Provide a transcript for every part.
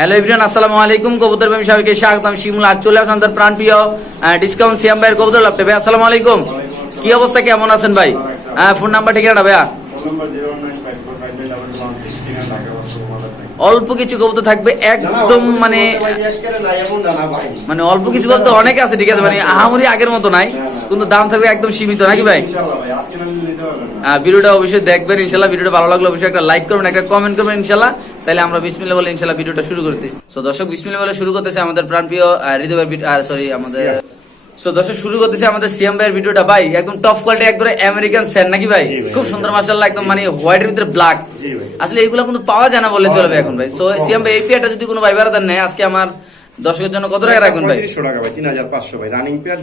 Hello everyone আসসালামু আলাইকুম। কবুতর প্রেমী সবাইকে স্বাগতম। শিমুল আর চলে আসলাম তার প্রাণ প্রিয় ডিসকাউন্ট সিয়াম ভাইয়ের কবুতর লাভটা ভাই, আসসালামু আলাইকুম। কি অবস্থা? কেমন আছেন ভাই? ফোন নাম্বার ঠিকানা ভাইয়া? অল্প কিছু কবুতর থাকবে, একদম মানে মানে অল্প কিছু বলতে অনেক আছে, ঠিক আছে? মানে আহামরি আগের মতো নাই, কিন্তু দাম থাকবে একদম সীমিত, নাকি ভাই? ভিডিওটা অবশ্যই দেখবেন ইনশাল্লাহ ভিডিওটা ভালো লাগলে অবশ্যই একটা লাইক করবেন, একটা কমেন্ট করবেন ইনশাল্লাহ তাহলে আমরা বিসমিল্লা বলে ইনশাল্লাহ ভিডিওটা শুরু করতে। সো দর্শক বিসমিল্লা বলে শুরু করতেছে আমাদের প্রাণপ্রিয় হৃদয় সরি আমাদের সো দর্শক শুরু করতেছে আমাদের সিএম ভাইয়ের ভিডিওটা। ভাই একদম টপ কোয়ালিটি একদম আমেরিকান স্যান নাকি ভাই? খুব সুন্দর মাশাআল্লাহ একদম মানে হোয়াইটের ভিতরে ব্ল্যাক আসলে এইগুলো কিন্তু পাওয়া যায় না বলে চলবে এখন ভাই। সো সিএম ভাই এই পিয়াটা যদি কোনো ভাই বেড়াতেন নেয় আজকে আমার দর্শকের জন্য কত টাকা রাখবেন ভাই? টাকা রানিং পেয়ার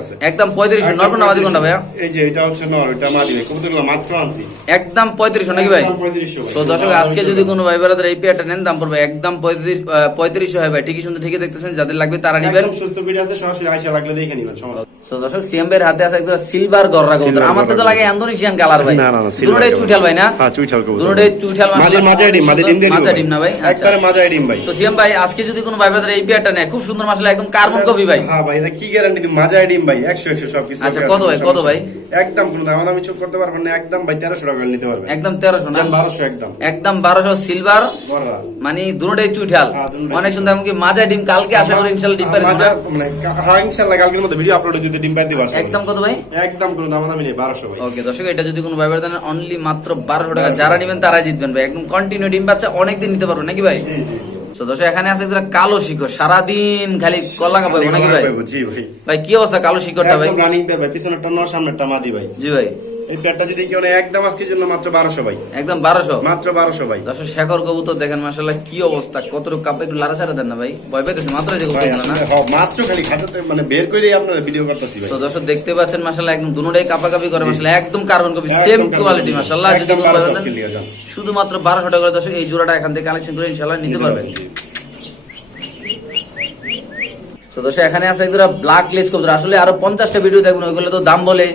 আছে। একদম পঁয়ত্রিশশো নরকোনা মাদি কোনটা ভাইয়া? এই যে এটা হচ্ছে নর এটা মাদি ভাই কবুতরগুলো মাত্র আনছি। একদম পঁয়ত্রিশশো নাকি ভাই? 3500 তো দর্শক আজকে যদি কোনো ভাই বেড়াদের এই পেয়ারটা নেন দাম পড়বে একদম পঁয়ত্রিশ পঁয়ত্রিশশো হয় ভাই। ঠিকই শুনতে ঠিকই দেখতেছেন যাদের লাগবে তারা নিবেন। একদম সুস্থ পিঠ আছে সরাসরি আইসা লাগলে দেখে নিবেন সমস্যা তো দর্শক সিএম হাতে আছে একদম সিলভার গররা কবুতর। আমার তো লাগে ইন্দোনেশিয়ান কালার ভাই। না, না, না, দুটোটাই চুইঠাল ভাই না? হ্যাঁ, চুইঠাল কবুতর। দুটোটাই চুইঠাল মাদির মাঝায় ডিম, মাদির ডিম দিয়ে দিব ভাই। ডিম না ভাই। আচ্ছা। একবারে মাঝায় ডিম ভাই। তো সিএম ভাই আজকে যদি কোনো ভাই এই পেয়ারটা নেয়। খুব সুন্দর মাসলা একদম কার্বন কপি ভাই। হ্যাঁ ভাই এটা কি গ্যারান্টি দিই মাঝায় ডিম ভাই একশো একশো সবকিছু আচ্ছা, কত ভাই, কত ভাই? একদম কোনো দাম দামি চোখ করতে পারবেন না একদম ভাই তেরোশো টাকা নিতে পারবেন। একদম তেরোশো না? বারোশো একদম। একদম বারোশো সিলভার বড়রা। মানে দুটোটাই চুইঠাল হ্যাঁ, অনেক সুন্দর এমনকি মাজা ডিম কালকে আশা করি ডিম পারে মাঝা মানে হ্যাঁ ইনশাল্লাহ কালকের মধ্যে ভিডিও আপলোড ডিম দিব একদম কত ভাই? একদম কোনো দাম দামি নেই বারোশো ভাই। ওকে দর্শক এটা যদি কোনো দেন অনলি মাত্র বারোশো টাকা যারা নেবেন তারাই জিতবেন ভাই। একদম কন্টিনিউ ডিম বাচ্চা অনেকদিন নিতে পারবেন নাকি ভাই? জি জি। তো দর্শক এখানে আছে একটা কালো শিকড়। সারাদিন খালি কলা কাপাবো নাকি ভাই? জি ভাই। ভাই কি অবস্থা কালো শিকড়টা ভাই? একদম রানিং ভাই পিছনেরটা নয় সামনেরটা মাদি ভাই। জি ভাই। এই পেয়ারটা যদি কেউ একদম আজকের জন্য মাত্র বারোশো ভাই। একদম বারোশো? মাত্র বারোশো ভাই। দর্শক শেখর কবুতর দেখেন মাসাল্লাহ কি অবস্থা কতটুকু কাপে একটু লাড়া ছাড়া দেন না ভাই। ভয় পেতেছে মাত্র যে না? মাত্র খালি খাতাতে মানে বের করে আপনার ভিডিও করতেছি ভাই। তো দর্শক দেখতে পাচ্ছেন মাসাল্লাহ একদম দুটোটাই কাপাকাপি করে মাসাল্লাহ একদম কার্বন কপি একদম সেম কোয়ালিটি মাসাল্লাহ যদি একদম কোনো ভাই 1200 দেন, আজকে লিয়ে যান। শুধুমাত্র বারোশো টাকা করে দর্শক এই জোড়াটা এখান থেকে কালেকশন করে ইনশাল্লাহ নিতে পারবেন। তো দর্শক এখানে আছে একজোড়া ব্ল্যাক লেজ কবুতর। আসলে আরও পঞ্চাশটা ভিডিও দেখবেন ওইগুলো তো দাম বলে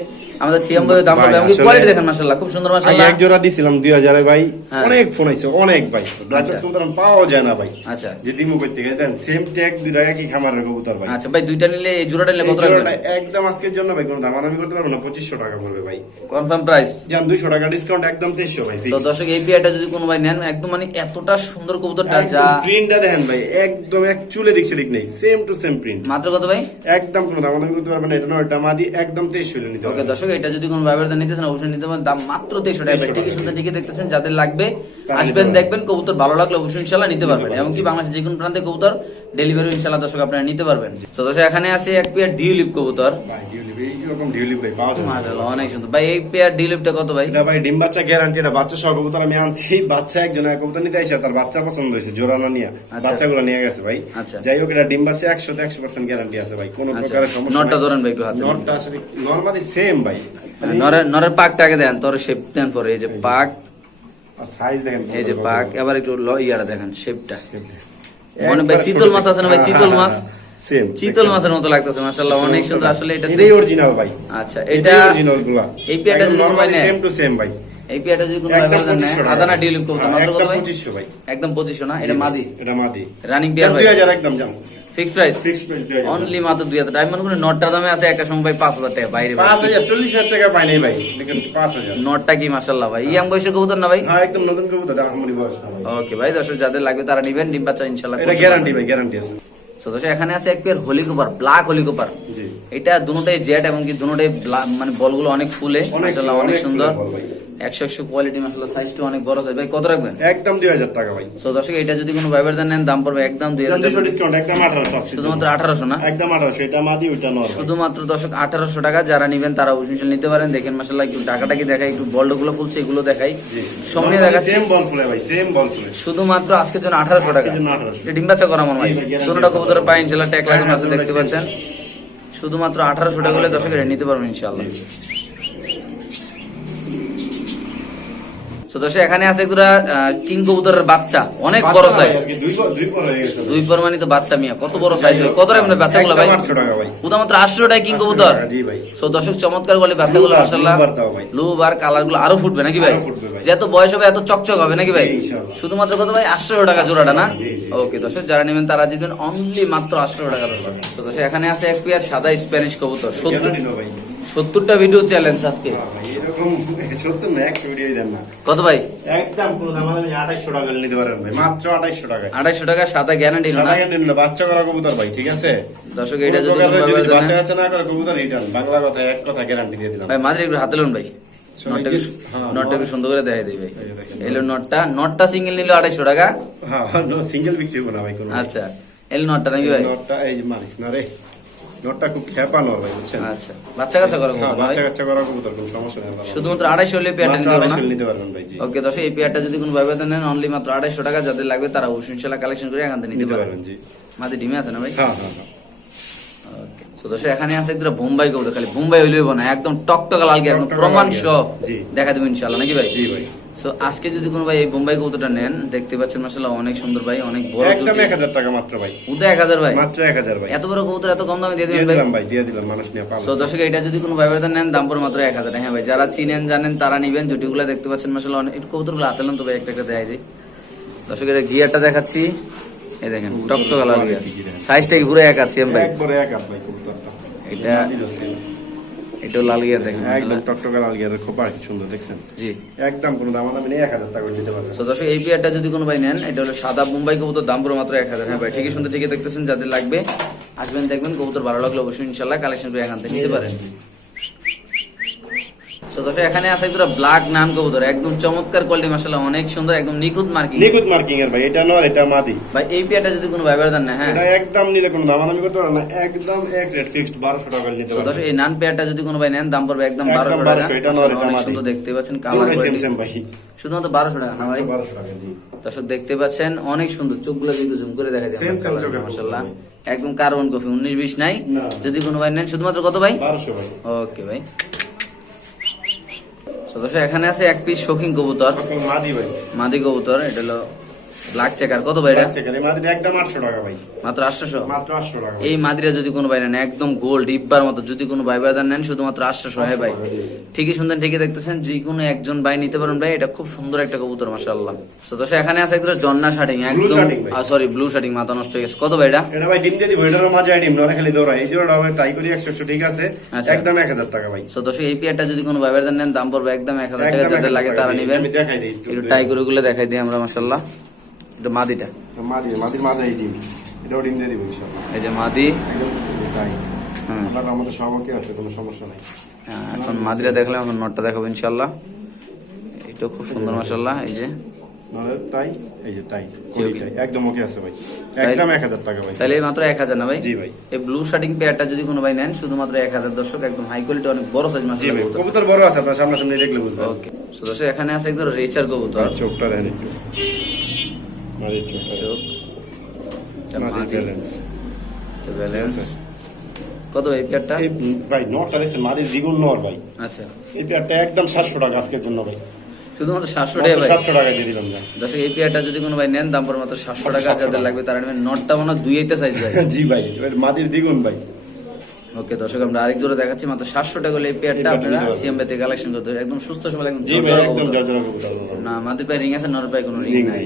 আমাদের সিএম দাম বলে এমনকি কোয়ালিটি দেখেন মাসাল্লাহ খুব সুন্দর মাসাল্লাহ এক জোড়া দিছিলাম দুই হাজারে ভাই হ্যাঁ। অনেক ফোন আইছে অনেক ভাই। ব্লাডাস কবুতর পাওয়া যায় না ভাই। আচ্ছা। যে দিমু কই থেকে দেন সেম ট্যাগ দুইটা একই খামারের কবুতর ভাই। আচ্ছা ভাই দুইটা নিলে এই জোড়াটা নিলে কত রাখবেন? একদম আজকের জন্য ভাই কোনো দামাদামি করতে পারব না পঁচিশশো টাকা পড়বে ভাই। কনফার্ম প্রাইস যান দুইশো টাকা ডিসকাউন্ট একদম তেইশশো ভাই তো দর্শক এই বিয়াটা যদি কোনো ভাই নেন একদম মানে এতটা সুন্দর কবুতরটা যা প্রিন্টটা দেখেন ভাই একদম এক চুলে দেখছে দিক নেই সেম টু সেম প্রিন্ট মাত্র কত ভাই? একদম কোনো দামাদামি করতে পারবেন না এটা নয় এটা মাদি একদম তেইশশো নিতে ওকে হবে দর্শক এটা যদি কোনো ভাইবার নিতে চান অবশ্যই নিতে পারেন। দাম মাত্র তেইশশো টাকা। 2300 ঠিকই দিকে ঠিকই দেখতেছেন যাদের লাগবে আসবেন দেখবেন কবুতর ভালো লাগলে অবশ্যই ইনশাল্লাহ নিতে পারবেন। পারবেন। এমনকি বাংলাদেশের যে কোনো প্রান্তে কবুতর ডেলিভারি ইনশাল্লাহ দর্শক আপনারা নিতে পারবেন। তো দর্শক এখানে আছে এক পেয়ার ডিউলিপ কবুতর। অনেক সুন্দর। ভাই এই পেয়ার ডিউলিপটা কত ভাই? এটা ভাই ডিম বাচ্চা গ্যারান্টি এটা বাচ্চা সহ কবুতর আমি আনছি। বাচ্চা একজন এক কবুতর নিতে এসে তার বাচ্চা পছন্দ হয়েছে জোরানা নিয়ে। আচ্ছা। বাচ্চাগুলো নিয়ে গেছে ভাই। আচ্ছা। যাই হোক এটা ডিম বাচ্চা একশো একশো পার্সেন্ট গ্যারান্টি আছে ভাই। কোনো আচ্ছা। প্রকারের সমস্যা নটটা ধরেন ভাই একটু হাতে। নটটা আসলে নর্মালি সেম ভাই। নরের নরের পাকটা আগে দেন তোর শেপ দেন পরে। এই যে পাক। সাইজ দেখেন এই যে পাক এবার একটু ল- ইয়াটা দেখেন শেপটা মনে ভাই শীতল মাছ আছে না ভাই? শীতল মাছ? সেম চিতল মাছের মতো লাগতেছে মাশাআল্লাহ অনেক সুন্দর আসলে এটা এটাই অরিজিনাল ভাই। আচ্ছা এটা অরিজিনালগুলা এই পেটা যদি ভাই নেয়? সেম টু সেম ভাই এই পেটা যদি কোনো ভাই নেয়, 2500 টাকা। আদানা ডিলিপ করতে হ্যাঁ, মাত্র কত একদম 2500 ভাই। একদম 2500 না এটা মাদি। এটা মাদি। রানিং পেয়ার ভাই। 2000 একদম জাম fix price fix price 2000 only মাত্র 2000 টাকা। মনে করি নটটা দামে আছে একটা সময় ভাই 5000 টাকা বাইরে 5000 40000 টাকা পাই নাই ভাই। দেখেন 5000 নটটা কি মাশাআল্লাহ ভাই? ইয়াং বয়সের কবুতর না ভাই? হ্যাঁ একদম নতুন কবুতর আহমদি বয়স না ভাই। ওকে ভাই দর্শক যাদের লাগবে তারা নিবেন ডিম বাচ্চা ইনশাআল্লাহ এটা গ্যারান্টি ভাই গ্যারান্টি আছে। তো দর্শক এখানে আছে এক পেয়ার হোলি কোপার ব্ল্যাক হোলি কোপার জি। এটা দুটোটাই জেড এবং কি দুটোটাই ব্লা- মানে বলগুলো অনেক ফুলে মাশাআল্লাহ অনেক সুন্দর। একশো একশো কোয়ালিটি মাশাআল্লাহ সাইজটা অনেক বড় সাইজ ভাই কত রাখবেন? একদম 2000 টাকা ভাই। তো দর্শক এটা যদি কোনো ভাইবার দেন নেন দাম পড়বে একদম দুই হাজার ডিসকাউন্ট একদম 1800 শুধুমাত্র আঠারোশো না? একদম 1800 এটা মাদি ওটা নর শুধুমাত্র দর্শক আঠারোশো টাকা। যারা নিবেন তারা অবশ্যই নিতে পারেন। দেখেন মাসাল্লাহ একটু টাকাটা কি দেখাই একটু বল্ডগুলো ফুলছে এগুলো দেখাই। জি। দেখাচ্ছি। সেম বল ফুলে ভাই সেম বল ফুলে। শুধুমাত্র আজকের জন্য আঠারোশো টাকা। আজকের জন্য 1800 এটা ডিম বাচ্চা করা মনে হয় লাগানো হ্যাঁ, আছে হ্যাঁ, দেখতে পাচ্ছেন। শুধুমাত্র আঠারোশো টাকা হলে দর্শক এটা নিতে পারবেন ইনশাআল্লাহ। তো দর্শক এখানে আছে কিং কবুতরের বাচ্চা। অনেক বড় সাইজ দুই পর- মানে তো বাচ্চা মিয়া কত বড় সাইজ হয় কত বাচ্চাগুলো ভাই? একদম 800 টাকা ভাই। ওটা মাত্র আটশো টাকা কিং কবুতর সো দর্শক চমৎকার বলে বাচ্চাগুলো মাসাল্লাহ কালারগুলো আরও ফুটবে নাকি ভাই? যত বয়স হবে এত চকচক হবে নাকি ভাই? শুধুমাত্র কত ভাই? আটশো টাকা জোড়াটা না। ওকে দর্শক যারা নেবেন তারা দিবেন অনলি মাত্র আটশো টাকা দর্শক। তো দর্শক এখানে আছে এক পেয়ার সাদা স্প্যানিশ কবুতর। সত্তর সত্তরটা ভিডিও চ্যালেঞ্জ আজকে। হ্যাঁ এরকম সত্তর না, একশো দেন না। কত ভাই একদম কোনো দাম আমি 2800 টাকা নিতে পারেন ভাই। মাত্র 2800 টাকায়। আড়াইশো টাকা সাদা গ্যারান্টি না সাদা ক্যান্ডি নিলো, বাচ্চা করা কবুতর ভাই, ঠিক আছে? দর্শক এটা যদি প্রকারের কোনো যদি ভাবে বাচ্চা কাচ্চা না করে কবুতর return। বাংলা কথায় এক কথা গ্যারান্টি দিয়ে দিলাম ভাই মাঝে হাতে লোন ভাই নটটা কি- হ্যাঁ, সুন্দর করে দেখাই দিই ভাই। এলো নটটা নটটা সিঙ্গেল নিল আড়াইশো টাকা হ্যাঁ সিঙ্গেল বিক্রি হব না ভাই কোনো আচ্ছা এলো নটটা নাকি ভাই নোটটা এই যে মারিস না রে নোটটা খুব ভাই বুঝছেন? আচ্ছা। বাচ্চা কাচ্চা করো হ্যাঁ বাচ্চা কাচ্চা করা কবুতর কোনো সমস্যা নেই শুধুমাত্র আড়াইশো হলে পেয়ারটা নিতে পারব 2800 নিতে পারবেন ভাই জি ওকে দর্শক এই পেয়ারটা যদি কোনো ভাবে নেন অনলি মাত্র আড়াইশো টাকা যাদের লাগবে তারা অবশ্যই ইনশাল্লাহ কালেকশন করে এখান থেকে নিতে পারবেন। পারবেন জি। মাঝে ডিমে আছে না ভাই? হ্যাঁ হ্যাঁ হ্যাঁ। ওকে তো দর্শক এখানে আছে একটা বোম্বাই কবুতর খালি বোম্বাই হইলেই না একদম টকটকা লাল একদম প্রমাণ সহ দেখা দেবো ইনশাল্লাহ নাকি ভাই? জি ভাই। সো আজকে যদি কোনো ভাই এই বোম্বাই কবুতরটা নেন দেখতে পাচ্ছেন মাসাল্লাহ অনেক সুন্দর ভাই অনেক বড় একদম জুটি। এক হাজার টাকা মাত্র ভাই। এক হাজার ভাই? মাত্র এক হাজার ভাই। এত বড় কবুতর এত কম দামে দিয়ে দিয়ে ভাই? দিলাম ভাই দিয়ে দিলাম মানুষ নিয়ে পাবো। সো দর্শক এটা যদি কোনো ভাই ভাইদের নেন দাম পড়ে মাত্র এক হাজার। হ্যাঁ ভাই যারা চিনেন জানেন তারা নিবেন। জুটিগুলো দেখতে পাচ্ছেন মাসাল্লাহ অনেক কবুতরগুলো হাতে তো ভাই একটা একটা দেখাই দিই। দর্শক এটা গিয়ারটা দেখাচ্ছি। এই দেখেন টকটক কালার গিয়ার। সাইজটা কি পুরো এক আছে ভাই? একবারে এক ভাই কবুতরটা। এটা এটাও লাল গিয়া দেখেন একদম। টকটকা লাল গিয়া খোপা সুন্দর দেখছেন? জি। একদম কোনো দাম দামি নেই এক হাজার টাকা করে দিতে পারবেন। তো দর্শক এই বিয়ারটা যদি কোনো ভাই নেন এটা হলো সাদা মুম্বাই কবুতর দাম পুরো মাত্র এক হাজার। হ্যাঁ ভাই ঠিকই সুন্দর ঠিকই দেখতেছেন যাদের লাগবে আসবেন দেখবেন কবুতর ভালো লাগলে অবশ্যই ইনশাল্লাহ কালেকশন করে এখান থেকে নিতে পারেন। দর্শক এখানে আছে ব্ল্যাক নান কবুতর একদম চমৎকার কোয়ালিটি মাসাল্লাহ অনেক সুন্দর একদম নিখুঁত মার্কিং নিখুঁত মার্কিং এর ভাই এটা নর এটা মাদি। ভাই এই পেয়ারটা যদি কোনো ভাই ভাই দেন না হ্যাঁ। এটা একদম নিলে কোনো দাম দামি করতে না একদম এক রেট ফিক্সড বারোশো টাকা নিতে দর্শক এই নান পেয়ারটা যদি কোনো ভাই নেন দাম পড়বে একদম একদম বারোশো টাকা। এটা নর, এটা মাদি। সুন্দর দেখতে পাচ্ছেন কালার সেম সেম ভাই। শুধুমাত্র বারোশো টাকা না ভাই? বারোশো টাকা জি। দর্শক দেখতে পাচ্ছেন অনেক সুন্দর চোখগুলো যদি জুম করে দেখা Same, same চোখে যায় মাসাল্লাহ ফুল একদম কার্বন কফি উনিশ বিশ নাই? যদি কোনো ভাই নেন শুধুমাত্র কত ভাই? বারোশো ভাই। ওকে ভাই। এখানে আছে এক পিস শৌখিন কবুতর। সকল মাদি ভাই। মাদি কবুতর এটা হলো ব্ল্যাক চেকার কত ভাই এটা এই মাদিটা একদম আটশো টাকা ভাই। মাত্র আটশোশো? মাত্র আটশো টাকা এই মাদিরা যদি কোনো ভাই নেন একদম গোল্ড ডিব্বার মতো যদি কোনো ভাই ভাই নেন শুধুমাত্র আটশোশো হ্যাঁ ভাই। ঠিকই শুনতেন ঠিকই দেখতেছেন যে কোনো একজন ভাই নিতে পারেন ভাই এটা খুব সুন্দর একটা কবুতর মাসাল্লাহ তো দর্শক এখানে আছে একদম জন্না শাটিং একদম সরি ব্লু শাটিং মাথা নষ্ট হয়ে গেছে। কত ভাই এটা এটা ভাই ডিম দিয়ে দিব এটার মাঝে ডিম নরে খালি দৌড়া এই জোড়াটা হবে ট্রাই করি একশো একশো ঠিক আছে। আচ্ছা। একদম এক হাজার টাকা ভাই। তো দর্শক এই পেয়ারটা যদি কোনো ভাই নেন দাম পড়বে একদম এক হাজার টাকা যাদের লাগে তারা। নিবেন। একটু। একটু টাইগুলো গুলো দেখাই দিই আমরা মাসাল্লাহ এটা মাদিটা। মাদি মাদির মাঝে এই ডিম। এটাও ডিম দিয়ে দিব ইনশাআল্লাহ। এই যে মাদি। তাই। আপনার আমাদের সহমতি আছে কোনো সমস্যা নাই। হ্যাঁ, এখন মাদিরা দেখলে এখন নটটা দেখাবো ইনশাল্লাহ এটা খুব সুন্দর মাসাল্লাহ এই যে। তাই এই যে তাই একদম ওকে আছে ভাই। একদম এক হাজার টাকা ভাই। তাহলে মাত্র এক হাজার না ভাই? জি ভাই। এই ব্লু শার্টিং পেয়ারটা যদি কোনো ভাই নেন শুধুমাত্র এক হাজার দর্শক একদম হাই কোয়ালিটি অনেক বড় সাইজ মাছ কবুতর। বড় আছে আপনার সামনাসামনি দেখলে বুঝবেন। ওকে। তো এখানে আছে একদম রেচার কবুতর। চোখটা একটু। মাদির চোখটা চোখ এটা মাদির মাদি, ব্যালেন্স ব্যালেন্স কত এই পেয়ারটা? ভাই নটটা দেখছেন মাদির দ্বিগুণ নর ভাই। আচ্ছা। এই পেয়ারটা একদম সাতশো টাকা আজকের জন্য ভাই। শুধুমাত্র সাতশো টাকা সাতশো টাকা দিয়ে দিলাম দর্শক এই পেয়ারটা যদি কোনো ভাই নেন দাম পড়ে মাত্র সাতশো টাকা যাদের লাগবে তারা নেবেন। নটটা মনে দুই একটা সাইজ ভাই। জি ভাই মাদির দ্বিগুণ ভাই। ওকে দর্শক আমরা আরেক জোড়া দেখাচ্ছি। মাত্র সাতশো টাকা হলে এই পেয়ারটা এই আপনারা সিএম পেতে কালেকশন করতে একদম সুস্থ একদম কবুতর। না আমাদের পায়ে রিং আছে নর পায়ে কোনো রিং নাই।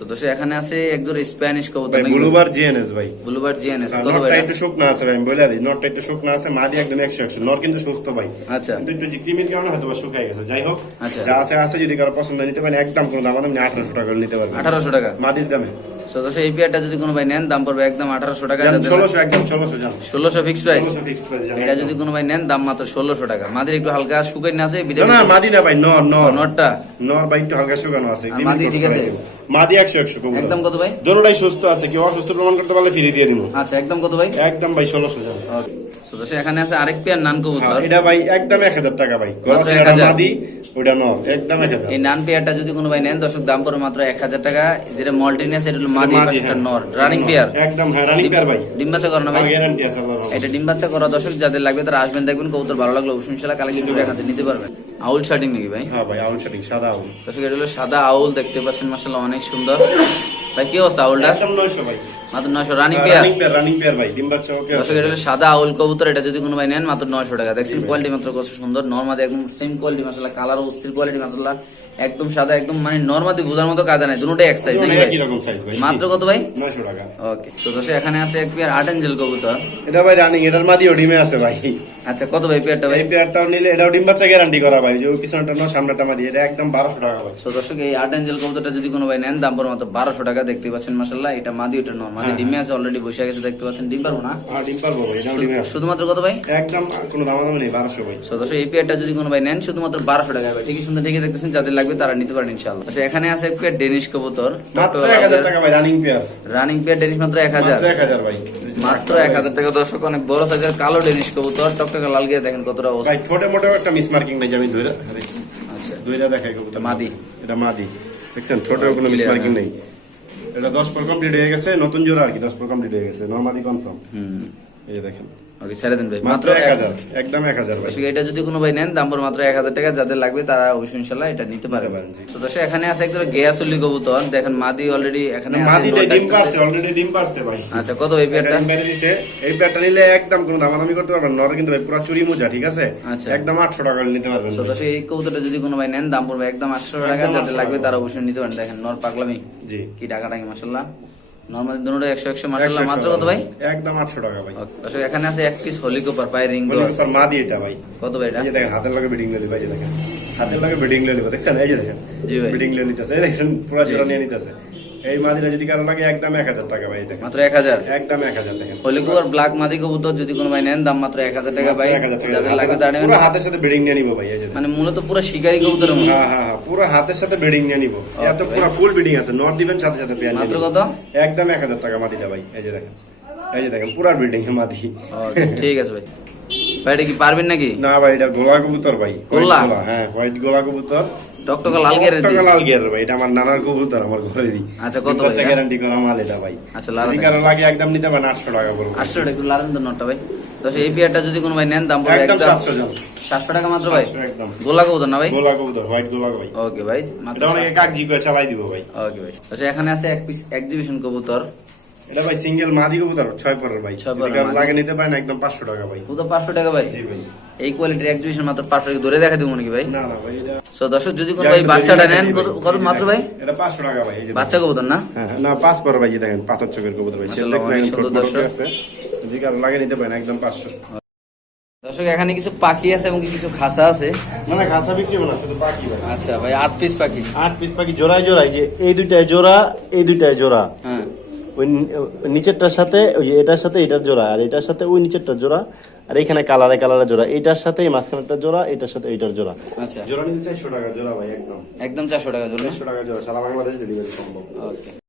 নাই। এখানে আছে এক স্প্যানিশ কবুতর ব্লুবার জিএনএস ভাই। ব্লুবার জিএনএস কত ভাই একটু শুকনা আছে ভাই আমি বলে দিই নটটা একটু শুকনা আছে মাদি একদম একশো একশো। নর কিন্তু সুস্থ ভাই। আচ্ছা। কিন্তু একটু ক্রিমের কারণে হয়তো বা শুকাই গেছে। যাই হোক আচ্ছা। যা আছে আছে যদি কারও পছন্দ নিতে পারেন একদম কোনো দাম আপনি আঠারোশো টাকা করে নিতে পারবেন। আঠারোশো টাকা। মাদির দামে। তো এই পেয়ারটা যদি কোনো ভাই নেন দাম পড়বে একদম আঠারোশো টাকা। ষোলোশো একদম ষোলোশো ষোলোশো ফিক্স প্রাইস এটা যদি কোনো ভাই নেন দাম মাত্র ষোলোশো টাকা। মাদির একটু হালকা শুকাই না আছে না মাদি না ভাই নর নর। নরটা? নর ভাই একটু হালকা শুকানো আছে মাদি ঠিক আছে? মাদি একশো একশো একদম কত ভাই? দোনোটাই সুস্থ আছে কেউ অসুস্থ প্রমাণ করতে পারলে ফিরিয়ে দিয়ে দিব। আচ্ছা একদম কত ভাই? একদম ভাই ষোলোশো জান। তো দর্শক এখানে আছে আরেক পেয়ার নান কবুতর। হ্যাঁ, এটা ভাই একদম এক হাজার টাকা ভাই। 1000 মাদি ওটা নর একদম এক হাজার। এই নান পেয়ারটা যদি কোনো ভাই নেন দর্শক দাম পড়ে মাত্র এক হাজার টাকা। যেটা মল্টিনিয়াস এটা হলো মাদি হ্যাঁ। নর। রানিং পেয়ার একদম হ্যাঁ রানিং পেয়ার ভাই। ডিম বাচ্চা করানো ভাই। গ্যারান্টি আছে এটা ডিম বাচ্চা করা দর্শক যাদের লাগবে তারা আসবেন দেখবেন কবুতর ভালো লাগল অবশ্যই ইনশাল্লাহ কালেকশন করে এখান নিতে পারবেন। আউল শার্টিং নাকি ভাই? হ্যাঁ ভাই আউল শার্টিং সাদা আউল। দর্শক এটা হলো সাদা আউল দেখতে পাচ্ছেন মাশাআল্লাহ অনেক সুন্দর। ভাই কি অবস্থা আউলটা? একদম নয়শো ভাই। মাত্র নয়শো running pair running pair running pair ভাই ডিম বাচ্চা ওকে দর্শক এটা হলো সাদা আউল কবুতর এটা যদি কোনো ভাই নেন মাত্র নয়শো টাকা। দেখছেন কোয়ালিটি মাত্র কত সুন্দর নর্মাদি একদম সেম কোয়ালিটি মাশাআল্লাহ কালার অস্থির কোয়ালিটি মাসাল্লাহ একদম সাদা একদম মানে নর্মাদি বোঝার মতো কায়দা নাই দুটোটাই এক সাইজ নাকি ভাই। সাইজ ভাই মাত্র কত ভাই? নয়শো টাকা। ওকে তো দর্শক এখানে আছে এক পেয়ার আর্ট এঞ্জেল কবুতর। এটা ভাই রানিং এটার মাদিও ডিমে আছে ভাই। আচ্ছা কত ভাই পেয়ারটা ভাই? এই পেয়ারটাও নিলে এটাও ডিম বাচ্চা গ্যারান্টি করা ভাই যে পিছনটা নয় সামনেটা মাদি এটা একদম বারোশো টাকা ভাই। তো দর্শক এই আর্ট এঞ্জেল কবুতরটা যদি কোনো ভাই নেন দাম পড়ে মাত্র বারোশো টাকা দেখতে পাচ্ছেন মাসাল্লাহ এটা মাদি ওটা নর মাদি ডিমে আছে অলরেডি বসে গেছে দেখতে পাচ্ছেন ডিম পারব না? হ্যাঁ ডিম পারব ভাই এটাও ডিমে আছে। শুধুমাত্র কত ভাই? একদম কোনো দাম দাম নেই বারোশো ভাই। তো দর্শক এই পেয়ারটা যদি কোনো ভাই নেন শুধুমাত্র বারোশো টাকা ভাই ঠিকই সুন্দর ঠিকই দেখতেছেন যাদের লাগবে তারা নিতে পারেন ইনশাল্লাহ আচ্ছা এখানে আছে এক পেয়ার ডেনিশ কবুতর মাত্র এক হাজার টাকা ভাই রানিং পেয়ার রানিং পেয়ার ডেনিশ মাত্র এক হাজার। মাত্র এক হাজার ভাই। মাত্র এক হাজার টাকা দর্শক অনেক বড় সাইজের কালো ডেনিশ কবুতর। টকটকে লাল গিয়ে দেখেন কতটা অবস্থা। ভাই ছোট মোটো একটা মিস মার্কিং নেই আমি ধরে আচ্ছা। ধরে দেখাই কবুতর মাদি। এটা মাদি। দেখছেন ছোট কোনো মিস মার্কিং। নেই। এটা দশ পর কমপ্লিট হয়ে গেছে নতুন জোড়া আর কি দশ পর কমপ্লিট হয়ে গেছে নর্মালি কনফার্ম হুম। এই দেখেন। ওকে ছেড়ে দেন ভাই। মাত্র এক হাজার একদম এক হাজার এটা যদি কোনো ভাই নেন দাম পড়ে মাত্র এক হাজার টাকা যাদের লাগবে তারা অবশ্যই ইনশাল্লাহ এটা নিতে পারবে। তো দর্শক এখানে আছে একদম গেয়াসুলি কবুতর। দেখেন মাদি অলরেডি এখানে মাদিটা ডিম পারছে অলরেডি ডিম পারছে ভাই। আচ্ছা কত এটা পেয়ারটা। এই নিলে একদম কোনো দামাদামি করতে পারবেন নর কিন্তু ভাই পুরো চুরি মোজা ঠিক আছে? আচ্ছা। একদম আটশো টাকা করে নিতে পারবেন তো দর্শক এই কবুতরটা যদি কোনো ভাই নেন দাম পড়বে একদম আটশো টাকা। যাদের লাগবে তারা অবশ্যই নিতে পারেন। দেখেন নর পাগলামি। জি। কি টাকা টাকি মাসাল্লাহ নর্মালি দুটো একশো একশো মাসাল্লাহ একশো, মাত্র কত ভাই? একদম আটশো টাকা ভাই। আসলে এখানে আছে এক পিস হলি কপার পায়ে রিং মনে মা মাদি এটা ভাই। কত ভাই এটা? এই দেখেন হাতের লগে বিডিং ললি ভাই দেখেন। হাতের লগে বিডিং ললি দেখছেন? এই দেখেন। জি ভাই। বিডিং ললি নিতেছে এই দেখছেন? পুরো জোড়া। নিয়ে নিতেছে এই মাদিটা যদি কারও লাগে একদম এক হাজার টাকা ভাই দেখেন। মাত্র এক হাজার? একদম এক হাজার দেখেন। হলি কপার ব্ল্যাক মাদি কবুতর যদি কোনো ভাই নেন দাম মাত্র এক হাজার টাকা ভাই? যাদের লাগবে পুরো হাতের সাথে নিয়ে নিবো ভাই। মানে মূলত পুরো শিকারি কবুতরের মতো। হ্যাঁ হ্যাঁ হ্যাঁ পুরো হাতের সাথে বেডিং নিয়ে নিবো। এত পুরো ফুল বেডিং আছে নট দিবেন সাথে সাথে পেয়ার মাত্র। কত? একদম এক হাজার টাকা মাদিটা ভাই এই যে দেখেন। এই যে দেখেন পুরা বিল্ডিং মাদি। ঠিক আছে ভাই। ভাই এটা কি পারবেন নাকি? না ভাই এটা গোলা কবুতর ভাই। গোলা? হ্যাঁ হোয়াইট গোলা কবুতর। টকটকা লাল গেরে টকটকা লাল গিয়ার ভাই এটা আমার নানার কবুতর আমার ঘরেরই। আচ্ছা, কত ভাই গ্যারান্টি করা মাল এটা ভাই। আচ্ছা, লাল কারও লাগে একদম নিতে পারেন আটশো টাকা করব আটশো টাকা একটু লারেন তো নটটা ভাই। দশ এই পেয়ারটা যদি কোনো ভাই নেন দাম পড়বে একদম একদম সাতশো জন। সাতশো টাকা মাত্র ভাই? একদম। গোলা কবুতর না ভাই? গোলা কবুতর হোয়াইট গোলা ভাই। ওকে ভাই মাত্র এটা অনেকে কাক জি করে চালাই দিব ভাই। ওকে ভাই। আচ্ছা এখানে আছে এক পিস এক্সিবিশন কবুতর। এটা ভাই সিঙ্গেল মাদি কবুতর ছয় পরের ভাই। ছয় পরের লাগে নিতে পারেন একদম পাঁচশো টাকা ভাই। কবুতর পাঁচশো টাকা ভাই? জি ভাই। এই কোয়ালিটির এক্সিবিশন মাত্র পাঁচশো টাকা ধরে দেখা দেবো নাকি ভাই? না না ভাই এটা সো দর্শক যদি কোনো ভাই বাচ্চাটা নেন কত মাত্র ভাই? এটা পাঁচশো টাকা ভাই বাচ্চা কবুতর না? হ্যাঁ, হ্যাঁ, না পাঁচ পর ভাই দেখেন পাঁচের চোখের কবুতর ভাই। সুন্দর দর্শক। লাগে নিতে পারেন একদম পাঁচশো। দর্শক এখানে কিছু পাখি আছে এবং কিছু খাসা আছে। না না ঘাসা বিক্রি না শুধু পাখি ভাই। আচ্ছা ভাই আট পিস পাখি। আট পিস পাখি জোড়ায় জোড়ায় যে এই দুইটায় জোড়া এই দুইটায় জোড়া। হ্যাঁ। ওই নিচেরটার সাথে ওই যে এটার সাথে এটার জোড়া আর এটার সাথে ওই নিচেরটার জোড়া আর এখানে কালারে কালারে জোড়া এটার সাথে এই মাঝখানেরটা জোড়া এটার সাথে এইটার জোড়া। আচ্ছা। জোড়া নিতে চারশো টাকা জোড়া ভাই একদম। একদম চারশো টাকা জোড়া। চারশো টাকা জোড়া। সারা বাংলাদেশ ডেলিভারি সম্ভব। ওকে।